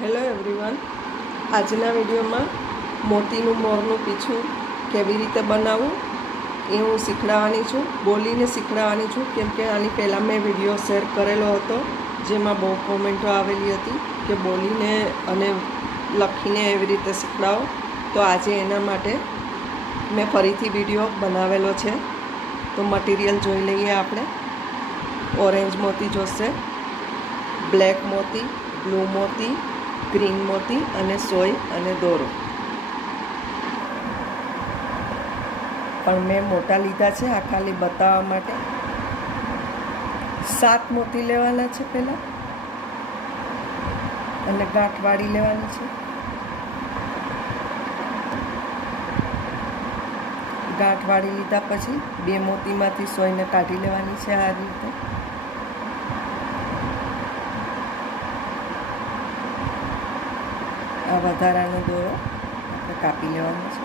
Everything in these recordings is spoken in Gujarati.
હેલો એવરીવન આજના વિડીયોમાં મોતીનું મોરનું પીછું કેવી રીતે બનાવવું એ હું શીખડાવવાની છું. બોલીને શીખડાવવાની છું કેમ કે આની પહેલાં મેં વીડિયો શેર કરેલો હતો જેમાં બહુ કોમેન્ટો આવેલી હતી કે બોલીને અને લખીને એવી રીતે શીખડાવો. તો આજે એના માટે મેં ફરીથી વીડિયો બનાવેલો છે. તો મટીરિયલ જોઈ લઈએ આપણે. ઓરેન્જ મોતી જોશે, બ્લેક મોતી, બ્લુ મોતી ગ્રીન મોતી અને સોય અને દોરો. પણ મેં મોટા લીધા છે, આ ખાલી બતાવવા માટે. સાત મોતી લેવાના છે પહેલાં. અને ગાંઠવાળી લેવાની છે. ગાંઠવાળી લીધા પછી બે મોતીમાંથી સોયને કાઢી લેવાની છે આ રીતે. આ વધારાનો દોરો આપણે કાપી લેવાનો છે.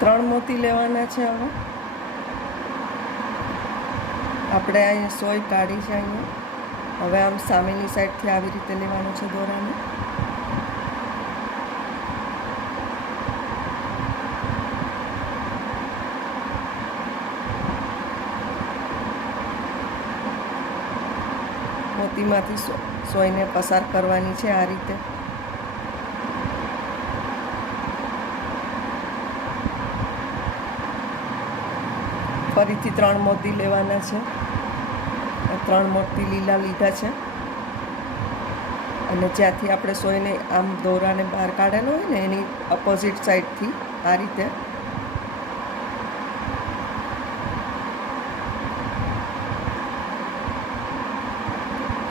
ત્રણ મોતી લેવાના છે હવે. આપણે અહીંયા સોય કાઢી છે અહીંયા. હવે આમ સામેની સાઈડથી આવી રીતે લેવાનું છે દોરાને. મોતીમાંથી સો સોયને પસાર કરવાની છે આ રીતે. ફરીથી ત્રણ મોતી લેવાના છે. ત્રણ મોતી લીલા લીધા છે. અને જ્યાંથી આપણે સોયને આમ દોરાને બહાર કાઢેલો હોય ને એની અપોઝિટ સાઈડથી આ રીતે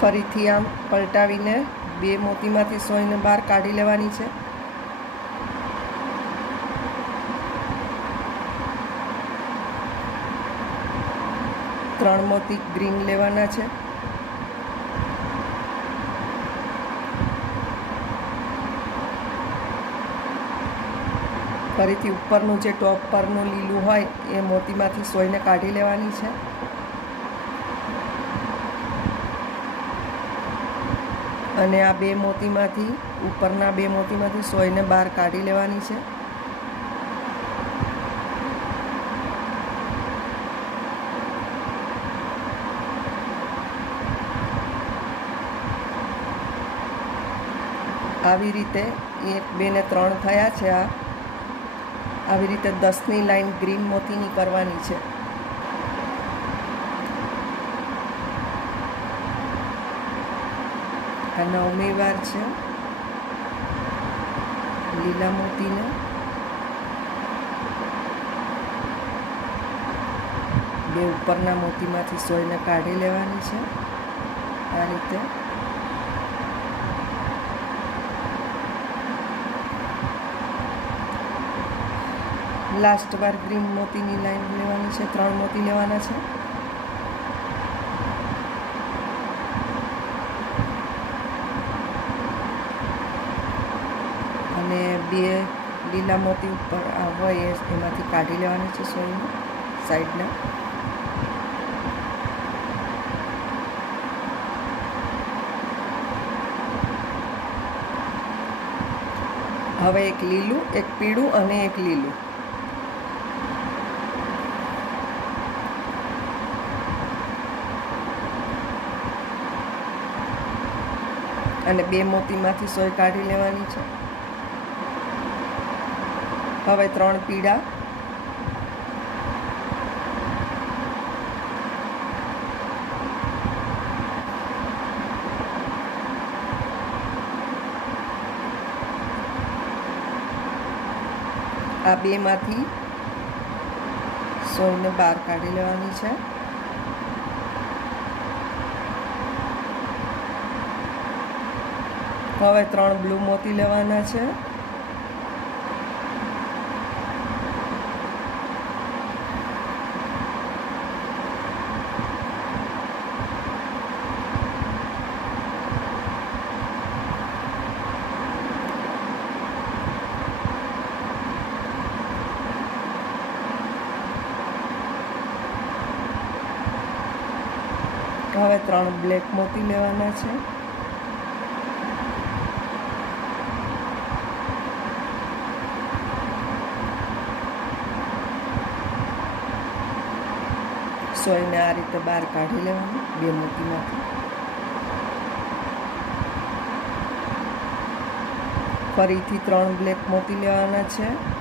ફરીથી આમ પલટાવીને બે મોતીમાંથી સોયને બહાર કાઢી લેવાની છે. ત્રણ મોતી ગ્રીન લેવાના છે. ફરીથી ઉપરનું જે ટોપ પરનું લીલું હોય એ મોતીમાંથી સોયને કાઢી લેવાની છે. અને આ બે મોતીમાંથી, ઉપરના બે મોતીમાંથી સોયને બહાર કાઢી લેવાની છે. આવી રીતે એક, બે ને ત્રણ થયા છે આ. આવી રીતે દસની લાઈન ગ્રીન મોતીની કરવાની છે. આ નવમી વાર છે. લીલા મોતીને. બે ઉપરના મોતીમાંથી સોયને કાઢી લેવાની છે. આ રીતે. લાસ્ટ વાર ગ્રીન મોતીની લાઈન લેવાની છે. ત્રણ મોતી લેવાના છે. અને બે લીલા મોતી ઉપર હોય એમાંથી કાઢી લેવાની છે સોયને સાઈડના. હવે એક લીલું, એક પીળું અને એક લીલું. અને બે મોતીમાંથી સોય કાઢી લેવાની છે. હવે ત્રણ પીળા. આ બેમાંથી સોયને બહાર કાઢી લેવાની છે. હવે ત્રણ બ્લુ મોતી લેવાના છે. હવે ત્રણ બ્લેક મોતી લેવાના છે. સો એને આ રીતે બહાર કાઢી લેવાનું, બે મોતીમાંથી. ફરીથી ત્રણ બ્લેક મોતી લેવાના છે.